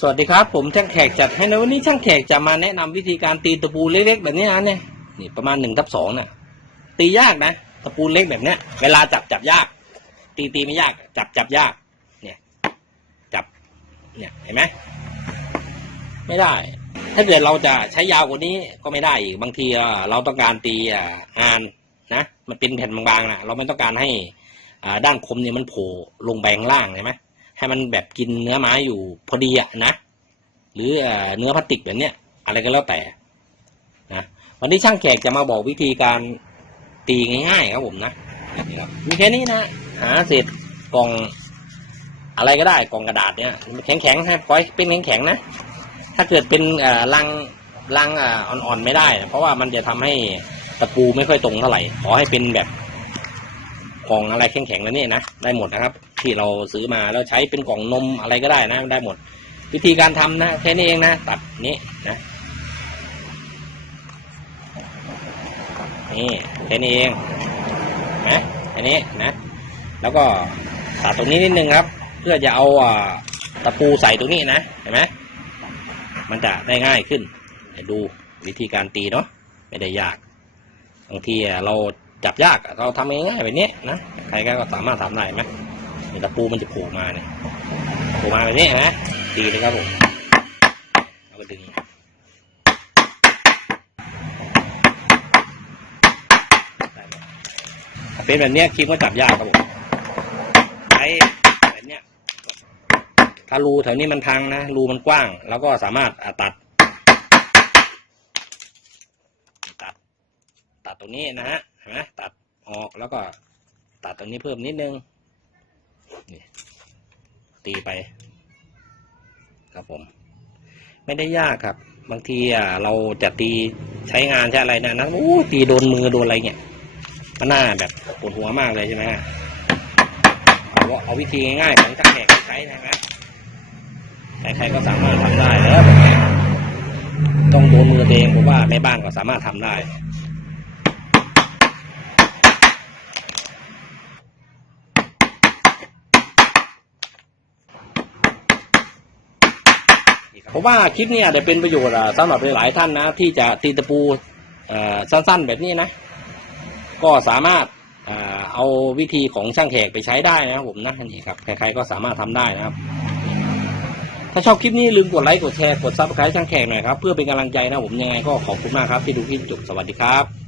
สวัสดีครับ ผมช่างแขกจัดให้นะวันนี้ช่างแขกจะมาแนะนำวิธีการตีตะปูเล็กๆแบบนี้นะเนี่ยนี่ประมาณหนึ่งทับสองน่ะตียากนะตะปูเล็กแบบเนี้ย เวลาจับจับยาก ตีตีไม่ยาก จับจับยาก เนี่ย จับ เนี่ยเห็นไหมไม่ได้ ถ้าเกิดเราจะใช้ยาวกว่านี้ก็ไม่ได้อีกบางทีเราต้องการตีอะอานนะมันเป็นแผ่นบางๆนะเราไม่ต้องการให้ด้านคมเนี่ยมันโผล่ลงไปข้างล่างใช่ไหม ให้มันแบบกินเนื้อไม้อยู่พอดีอะนะ หรือเนื้อพลาสติกแบบเนี้ยอะไรก็แล้วแต่นะวันนี้ช่างแขกจะมาบอกวิธีการตีง่ายๆครับผมนะมีแค่นี้นะหาเศษกล่องอะไรก็ได้กล่องกระดาษเนี่ยแข็งๆให้ปล่อยเป็นแข็งๆนะถ้าเกิดเป็นลังลังอ่อนๆไม่ได้ เพราะว่ามันจะทำให้ตะปูไม่ค่อยตรงเท่าไหร่ขอให้เป็นแบบกล่องอะไรแข็งๆแล้วเนี่ยนะได้หมดนะครับ ที่เราซื้อมาแล้วใช้เป็นกล่องนมอะไรก็ได้นะได้หมด วิธีการทำนะแค่นี้เองนะตัดนี้นะนี่แค่นี้เองนะอันนี้นะ แล้วก็ตัดตรงนี้นิดนึงครับ เพื่อจะเอาตะปูใส่ตรงนี้นะเห็นไหมมันจะได้ง่ายขึ้นเดี๋ยวดูวิธีการตีเนาะไม่ได้ยากบางทีเราจับยากเราทำง่ายๆแบบนี้นะใครก็สามารถทำได้ไหมี่ตะปูมันจะโผล่มาเนี่ยโผล่มาแบบนี้นะตีเลยครับผมแล้วก็ดึงเป็นแบบนี้ยคิดว่าจับยากครับผมใช้แบบนี้ถ้ารูแถวนี้มันพังนะรูมันกว้าง แล้วก็สามารถตัด ตัด ตัดตรงนี้นะฮะเห็นไหมตัดออกแล้วก็ตัดตรงนี้เพิ่มนิดนึง นี่ตีไป ครับผม ไม่ได้ยากครับ บางทีอะเราจะตีใช้งานใช้อะไรนะนะโอ้ตีโดนมือโดนอะไรเงี้ยมันน่าแบบปวดหัวมากเลยใช่ไหมฮะเอาว่าเอาวิธีง่ายๆของช่าแขกใช้นะฮะใครๆก็สามารถทำได้แล้วแบบเนี้ยต้องโดนมือเองผมว่าแม่บ้านก็สามารถทำได้ ผมว่าคลิปนี้อาจจะเป็นประโยชน์สำหรับหลายๆท่านนะ ที่จะตีตะปูสั้นๆ แบบนี้นะ ก็สามารถเอาวิธีของช่างแขกไปใช้ได้นะครับผมนะนี่ครับใครๆก็สามารถทำได้นะครับ ถ้าชอบคลิปนี้ลืมกดไลค์กดแชร์กดซับสไครต์ช่างแขกหน่อยครับเพื่อเป็นกำลังใจนะผมยังไงก็ขอบคุณมากครับที่ดูคลิปจบสวัสดีครับ